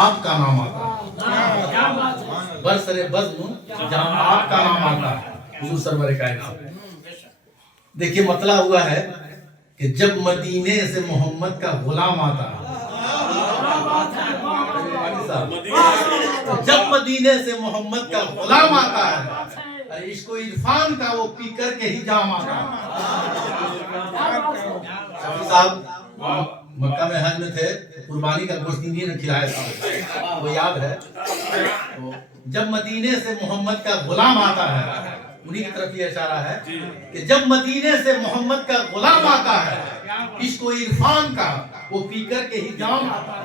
آپ کا نام آتا ہے، برسر بزم جہاں آپ کا نام آتا ہے حضور سرور کائنات۔ دیکھیے مطلع ہوا ہے کہ جب مدینے سے محمد کا غلام آتا ہے، جب مدینے سے محمد کا غلام آتا ہے، عشق و عرفان کا وہ پی کر کے ہی جام آتا ہے۔ صاحب مکہ میں حج میں تھے، قربانی کا گوشت نہیں کھلایا تھا، وہ یاد ہے۔ جب مدینے سے محمد کا غلام آتا ہے، انہی کی طرف یہ اشارہ ہے کہ جب مدینے سے محمد کا غلام آتا ہے، عشق و عرفان کا وہ پی کر کے ہی جام آتا ہے۔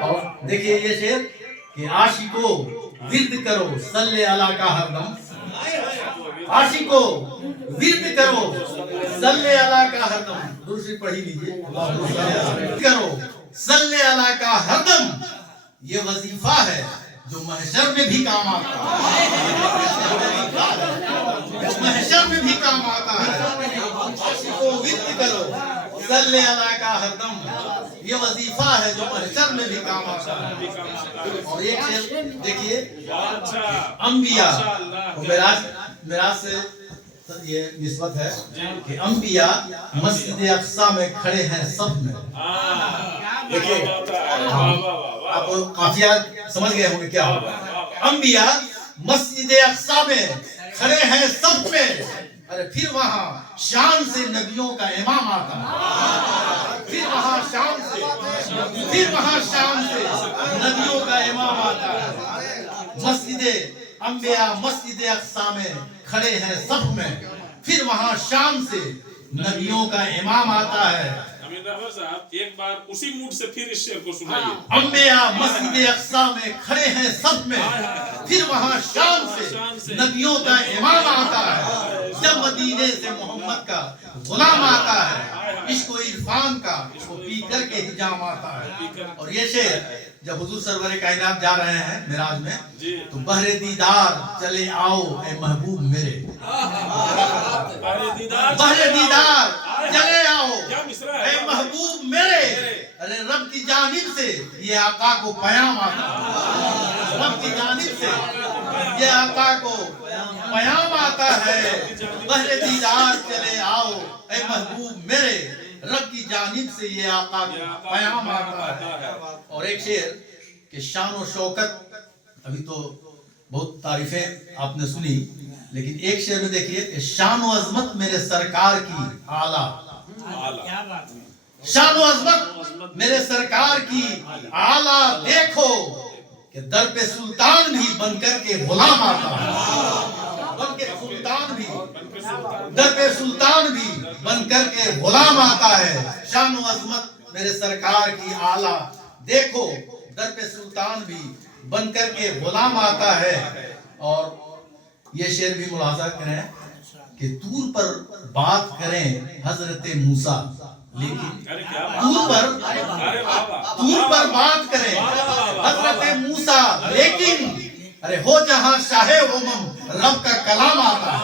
اور دیکھیے یہ شعر کہ عاشقو ورد کرو صلی اللہ کا ہر دم، عاشقو ورد کرو صلی اللہ کا ہر دم، دوسری پڑھی لیجئے، کرو صلی اللہ کا ہر دم، یہ وظیفہ ہے جو محشر میں بھی کام آتا ہے، محشر میں بھی کام آتا ہے۔ عاشقو ورد کرو صلی اللہ کا ہر دم، یہ وظیفہ ہے جو محشر میں بھی کام آتا ہے۔ اور ایک شعر دیکھیے، انبیاء معراج سے یہ نسبت ہے کہ انبیاء مسجد اقصی میں کھڑے ہیں صف میں۔ دیکھیے آپ قافیہ سمجھ گئے ہوں گے کیا ہوگا۔ انبیاء مسجد اقصی میں کھڑے ہیں صف میں، ارے پھر وہاں شان سے نبیوں کا امام آتا ہے، پھر وہاں شان سے نبیوں کا امام آتا ہے۔ مسجد انبیاء مسجد اقصی میں کھڑے ہیں صف میں، پھر وہاں شام سے نبیوں کا امام آتا ہے۔ ایک بار اسی موڈ سے پھر اس شعر کو سنائیے۔ انبیاء مسجد اقصی میں کھڑے ہیں صف میں، پھر وہاں شام سے نبیوں کا امام آتا ہے۔ جب مدینے سے محمد کا غلام آتا ہے، عشق و عرفان کا وہ پی کر کے ہی جام آتا ہے۔ اور یہ شعر جب حضور سرور کائنات جا رہے ہیں معراج میں تو بہر دیدار چلے آؤ اے محبوب میرے، بہر دیدار چلے آؤ اے محبوب میرے، ارے رب کی جانب سے یہ آقا کو پیام آتا ہے، رب کی جانب سے یہ آقا کو پیام آتا ہے، بہر دیدار چلے آؤ اے محبوب میرے، رب کی جانب سے یہ آقا کو پیام آتا ہے۔ اور ایک شعر کہ شان و شوکت، ابھی تو بہت تعریفیں آپ نے سنی، لیکن ایک شعر میں دیکھیے کہ شان و عظمت میرے سرکار کی اعلیٰ، شان و عظمت میرے سرکار کی اعلیٰ دیکھو کہ در پہ سلطان بھی بن کر کے غلام آتا ہے، بن کے سلطان بھی، در پہ سلطان بھی بن کر کے غلام آتا ہے۔ شان و عظمت میرے سرکار کی اعلیٰ دیکھو در پہ سلطان بھی بن کر کے غلام آتا ہے۔ اور یہ شعر بھی ملاحظہ کریں کہ طور پر بات کریں حضرت موسیٰ، لیکن طور پر بات کریں حضرت موسیٰ، لیکن ارے ہو جہاں شاہ امم رب کا کلام آتا ہے،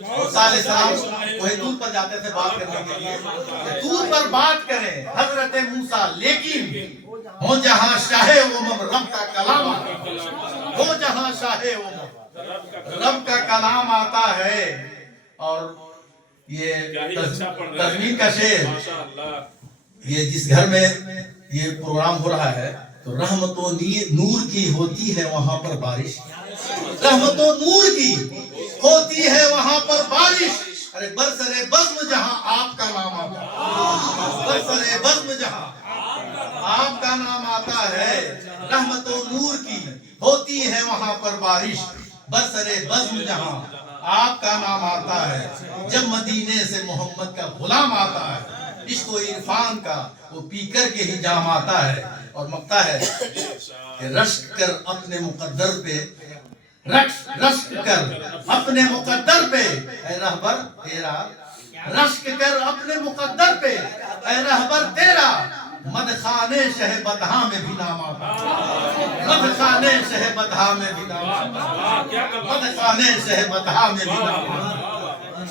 موسیٰ علیہ السلام کوہ طور پر جاتے تھے بات کرنے کے لیے، طور پر بات کریں حضرت موسیٰ، لیکن ہو جہاں شاہ امم رب کا کلام آتا ہے، ہو جہاں شاہ امم رب کا کلام آتا ہے۔ اور یہ تضمین کا شعر، یہ جس گھر میں یہ پروگرام ہو رہا ہے تو رحمت و نور کی ہوتی ہے وہاں پر بارش، رحمت و نور کی ہوتی ہے وہاں پر بارش، ارے برسر بزم جہاں آپ کا نام آتا ہے، برسر بزم جہاں آپ کا نام آتا ہے، رحمت و نور کی ہوتی ہے وہاں پر بارش، برسر بزم جہاں آپ کا نام آتا ہے۔ جب مدینے سے محمد کا غلام آتا ہے، عشق و عرفان کا وہ پی کر کے ہی جام آتا ہے۔ اور مکتا ہے کہ رشک کر اپنے مقدر پہ، رشک کر اپنے مقدر پہ اے رہبر تیرا، رشک کر اپنے مقدر پہ اے رہبر تیرا، مدخانے شہ بدہا میں بھی نام آتا ہے، مدخانے شہ بدہا میں بھی نام آتا ہے، مدخانے شہ بدہا میں بھی نام آتا ہے۔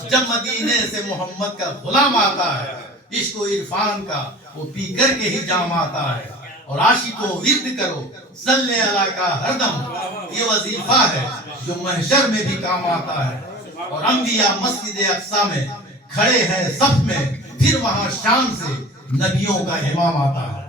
جب مدینے سے محمد کا غلام آتا ہے عشق و عرفان کا وہ پی کر کے ہی جام آتا ہے. اور عاشقوں ورد کرو صلی اللہ کا ہر دم، یہ وظیفہ ہے جو محشر میں بھی کام آتا ہے. اور انبیاء مسجد اقصی میں کھڑے ہیں صف میں، پھر وہاں شان سے نبیوں کا امام آتا ہے.